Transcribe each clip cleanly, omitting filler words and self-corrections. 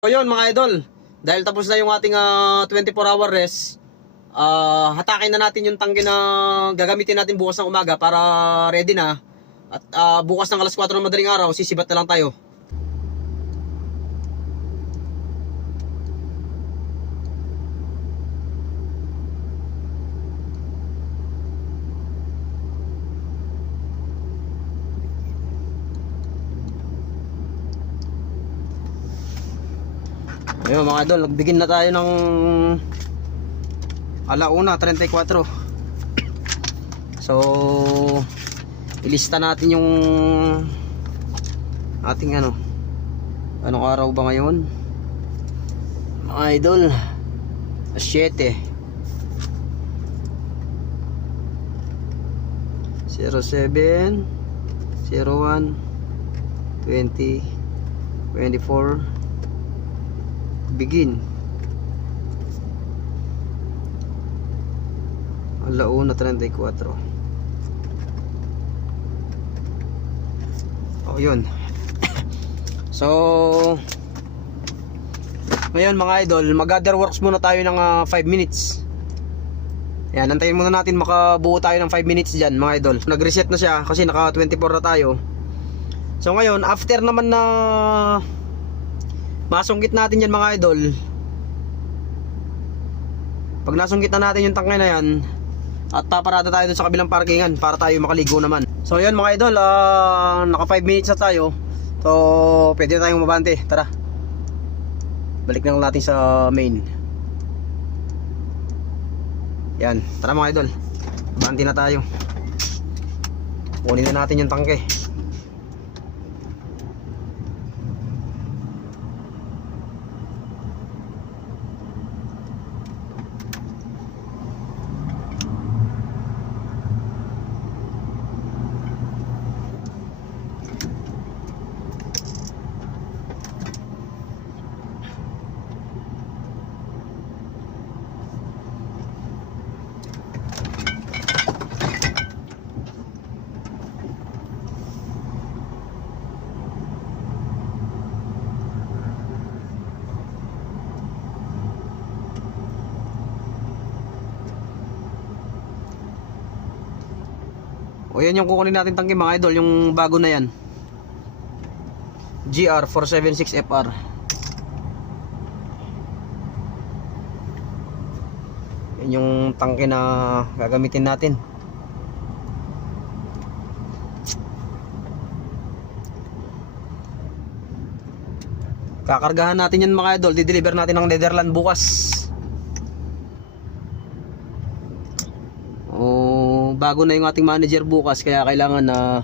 So yun mga idol, dahil tapos na yung ating 24-hour rest, hatakin na natin yung tangke na gagamitin natin bukas ng umaga para ready na. At bukas ng alas 4 ng madaling araw, sisibat na lang tayo. Ayun mga idol, nagbigin na tayo ng 1:34. So ilista natin yung ating anong araw ba ngayon mga idol? 7 07 01 20 24 begin 1:34. Yun. So ngayon mga idol, mag-other works muna tayo ng 5 minutes. Yan, antayin muna natin makabuo tayo ng 5 minutes dyan mga idol. Nag-reset na siya kasi naka 24 na tayo. So ngayon, after naman na masunggit natin yan mga idol, pag nasunggit na natin yung tangke na yan, at paparada tayo dun sa kabilang parkingan para tayo makaligo naman. So yun mga idol, naka 5 minutes na tayo. So pwede na tayong mabante. Tara, balik na lang natin sa main. Yan, tara mga idol, mabante na tayo. Kunin na natin yung tangke. O yan yung kukunin natin tangke mga idol, yung bago na yan, GR476FR. Yan yung tangke na gagamitin natin. Kakargahan natin yan mga idol, di-deliver natin ng Netherlands bukas. Bago na yung ating manager bukas, kaya kailangan na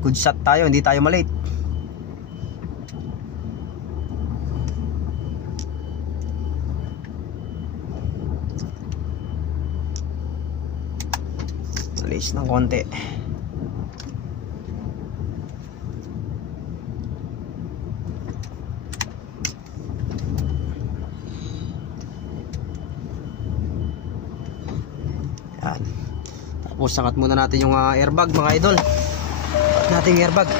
good shot tayo, hindi tayo malate. Alis ng konti. Yan. Tapos sangat muna natin yung airbag mga idol. Nating airbag.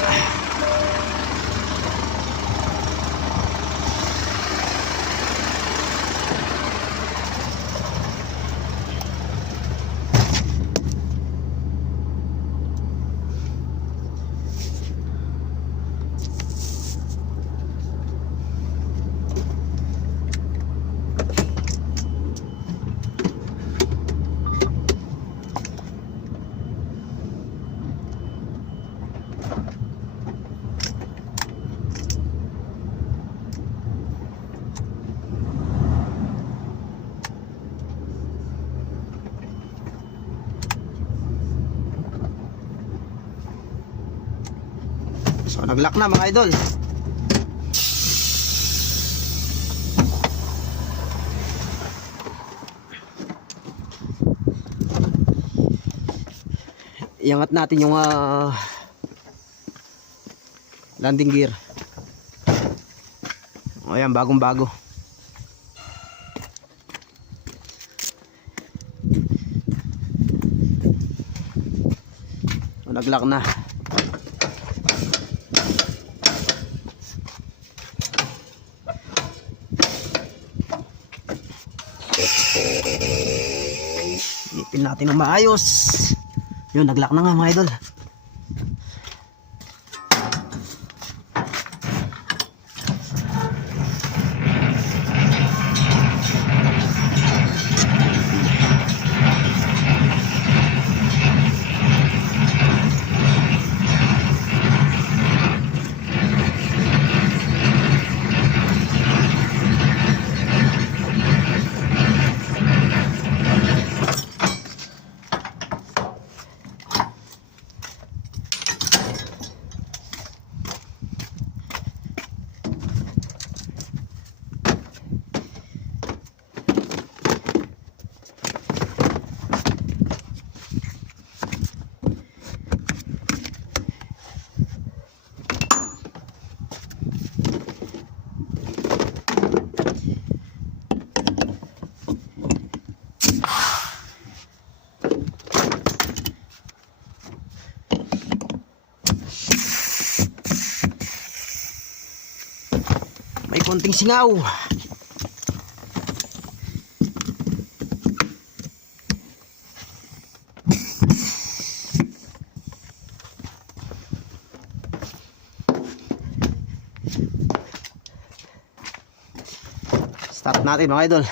So nag-lock na mga idol. Iangat natin yung landing gear. O yan, bagong bago. So nag-lock na. Pin natin ng maayos. Yun, nag-lock na nga mga idol. May konting singaw. Start natin mga idol.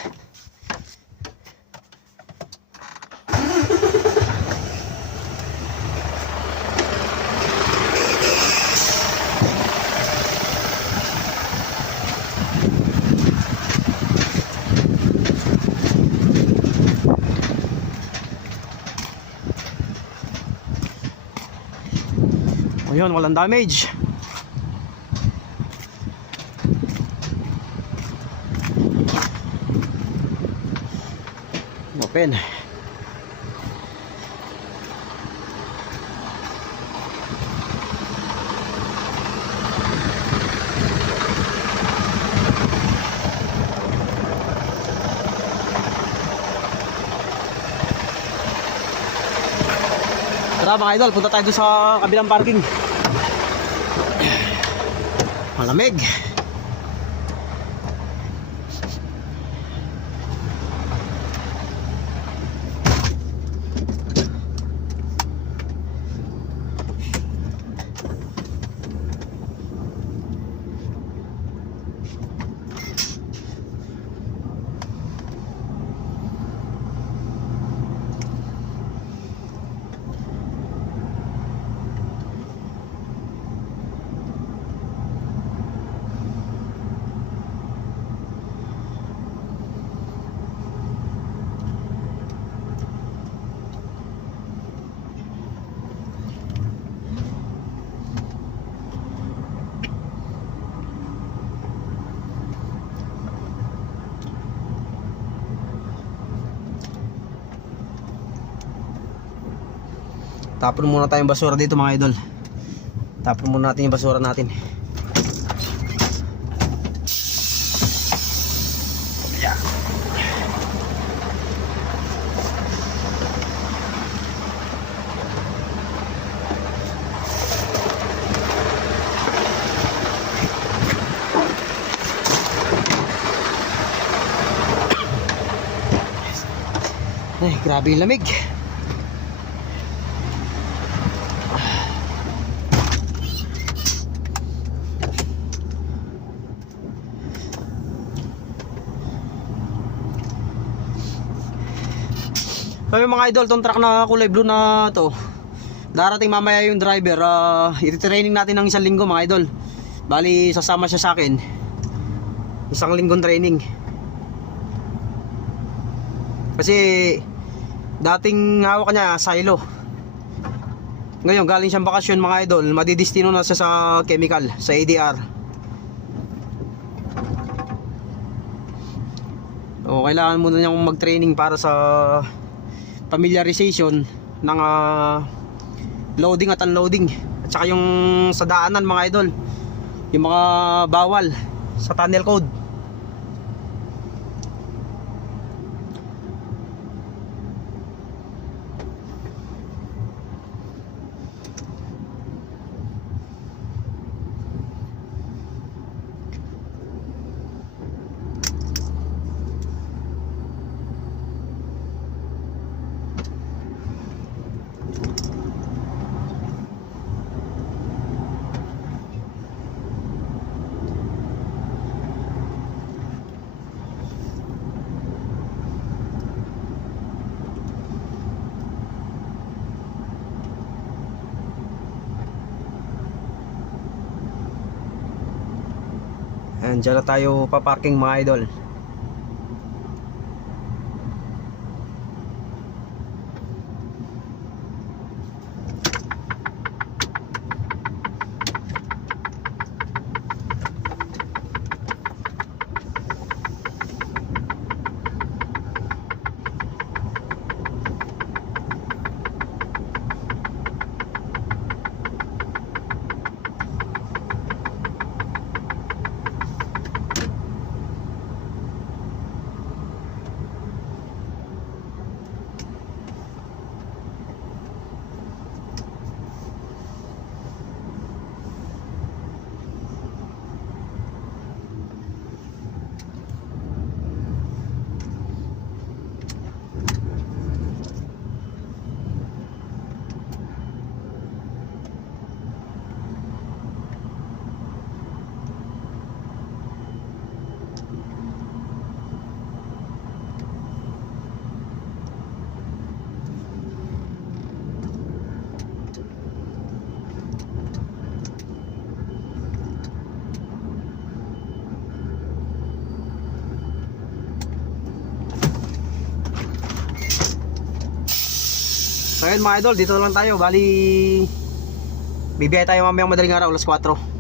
Ayun, walang damage. Open. Tara mga idol, punta tayo sa kabilang parking. Malamig. Tapon muna tayong basura dito mga idol. Tapon muna natin yung basura natin. Yeah. Ay, grabe yung lamig. Kami mga idol, tong truck na kulay blue na to, darating mamaya yung driver. I-training natin ng 1 linggo mga idol. Bali sasama siya sa akin 1 linggong training. Kasi dating hawak niya silo, ngayon galing siyang bakasyon mga idol, madidistino na siya sa chemical, sa ADR. O kailangan muna niyang mag-training para sa familiarization ng loading at unloading, at saka yung sa daanan mga idol, yung mga bawal sa tunnel code. Ayan, dyan na tayo paparking mga idol. So ayun mga idol, dito na lang tayo. Bali, bibiyay tayo mamayang madaling araw, alas 4.